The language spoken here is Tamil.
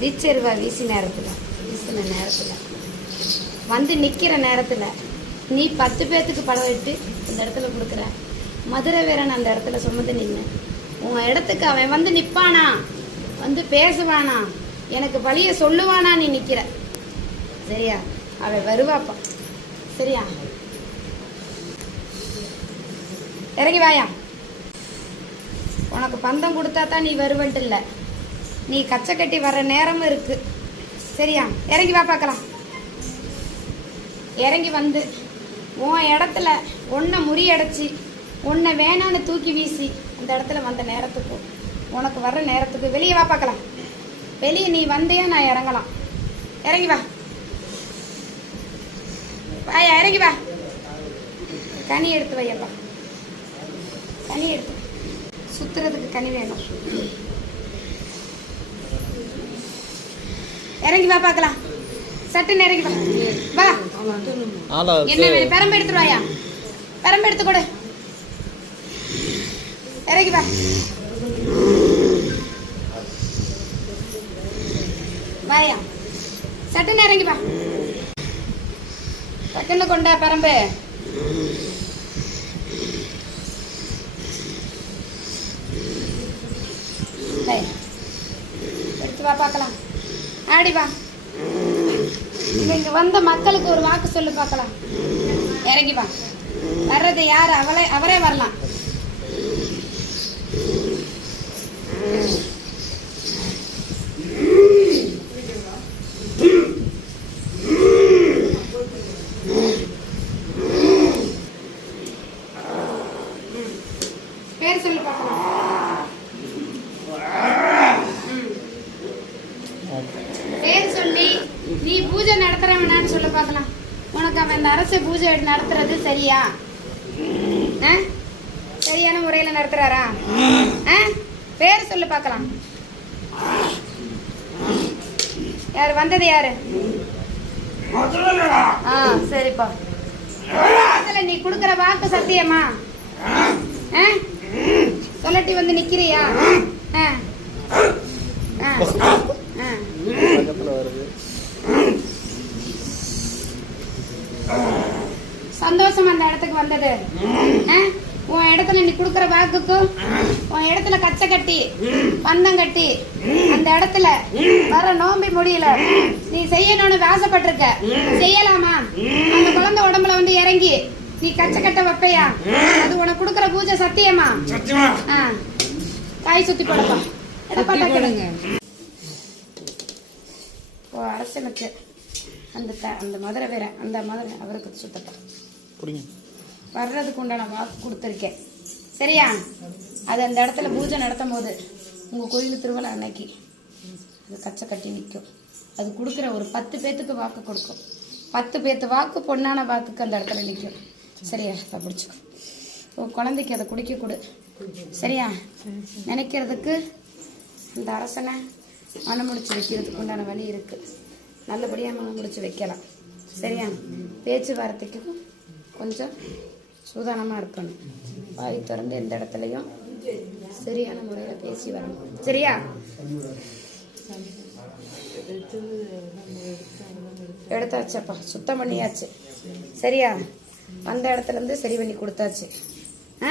வீச்சருவா வீசி நேரத்தில் வீசின நேரத்தில். வந்து நிற்கிற நேரத்தில் நீ பத்து பேர்த்துக்கு படம் விட்டு இந்த இடத்துல கொடுக்குற. மதுரை வீரன் அந்த இடத்துல சுமந்து நின்று உன் இடத்துக்கு அவன் வந்து நிற்பானா வந்து பேசுவானா? எனக்கு வழியை சொல்லுவானா நீ நிற்கிற சரியா? அவன் வருவாப்பா. சரியா? இறங்கி வாயா. உனக்கு பந்தம் கொடுத்தா தான் நீ வருவன்ட்டு இல்லை. நீ கச்சை கட்டி வர நேரமும் இருக்கு. சரியா? இறங்கி வா பார்க்கலாம். இறங்கி வந்து உன் இடத்துல ஒன்றை முறியடைச்சி உன்னை வேணான்னு தூக்கி வீசி அந்த இடத்துல வந்த நேரத்துக்கு உனக்கு வர்ற நேரத்துக்கு வெளியே வா பார்க்கலாம். வெளியே நீ வந்தியா நான் இறங்கலாம். இறங்கி வா. வாயா இறங்கி வா. கனி எடுத்து வையப்பா. கனி எடுத்து சுத்துறதுக்கு கனி வேணும். இறங்கி வா பார்க்கலாம். சட்டுன்னு இறங்கி வா. வா. என்ன வேணும்? பெரம்பு எடுத்துட்டு வாயா? பெரம்பு எடுத்து கொடு. இறங்கி வா. வாயா. சட்டுன்னு இறங்கி வா. டக்குன்னு கொண்டா பெரம்பு டேய், எடுத்து வா பார்க்கலாம். ஆடி வா. இங்கே வந்த மக்களுக்கு ஒரு வாக்கு சொல்லு பார்க்கலாம். இறங்கி வா. வர்றது யார்? அவளே அவரே வரலாம் பேர் சொல்லு பார்க்கலாம் ம். பேர் சொல்லி நீ பூஜை நடத்துறவனான்னு சொல்ல பார்க்கலாம். உனக்கு அவன் இந்த அரசு பூஜை நடத்துறது சரியா? சரியான முறையில் நடத்துறாரா? பேர் சொல்லு பார்க்கலாம். யார் வந்தது யாரு? ஆ சரிப்பா. நீ கொடுக்குற வாக்கு சத்தியமா? சொல்லட்டி வந்து நிக்கிறியா? ஆ. ஆ. சந்தோஷம் அந்த இடத்துக்கு வந்தது. ஆ? உன் இடத்துல நீ கொடுக்குற வாக்குக்கும் உன் இடத்துல கச்சை கட்டி பந்தம் கட்டி அந்த இடத்துல வர நோம்பி முடியல. நீ செய்யணும்னு ஆசைப்பட்டிருக்க. செய்யலாமா? அந்த குழந்தை உடம்புல வந்து இறங்கி நீ கச்சை கட்ட வைப்பையா? அது உனக்கு கொடுக்குற பூஜை சத்தியமா? ஆ. காய் சுத்தி போடப்பா. எடப்பா டக்குனு. ஓ அரசனுக்கு அந்த த- அந்த மதுரை வேற அந்த மதுரை அவருக்கு சுத்தப்பா. பிடிங்க வர்றதுக்கு உண்டான வாக்கு கொடுத்துருக்கேன். சரியா? அது அந்த இடத்துல பூஜை நடத்தும் போது உங்கள் கோயில் திருவிழா அன்னைக்கு அது கச்சை கட்டி நிற்கும். அது கொடுக்குற ஒரு பத்து பேத்துக்கு வாக்கு கொடுக்கும். பத்து பேத்து வாக்கு பொண்ணான வாக்குக்கு அந்த இடத்துல நிற்கும். சரியா? அதை பிடிச்சிக்கோ உன் குழந்தைக்கு அதை குடிக்க கொடு. சரியா? நினைக்கிறதுக்கு இந்த அரசனை மனம் முடிச்சு வைக்கிறதுக்கு உண்டான வழி இருக்குது நல்லபடியாக நம்ம முடிச்சு வைக்கலாம். சரியா? பேச்சுவார்த்தைக்கும் கொஞ்சம் சூதானமாக இருக்கணும். வாய் திறந்து எந்த இடத்துலையும் சரியான முறையில் பேசி வரணும். சரியா? எடுத்தாச்சப்பா. சுத்தம் பண்ணியாச்சு. சரியா? வந்த இடத்துலேருந்து சரி பண்ணி கொடுத்தாச்சு. ஆ?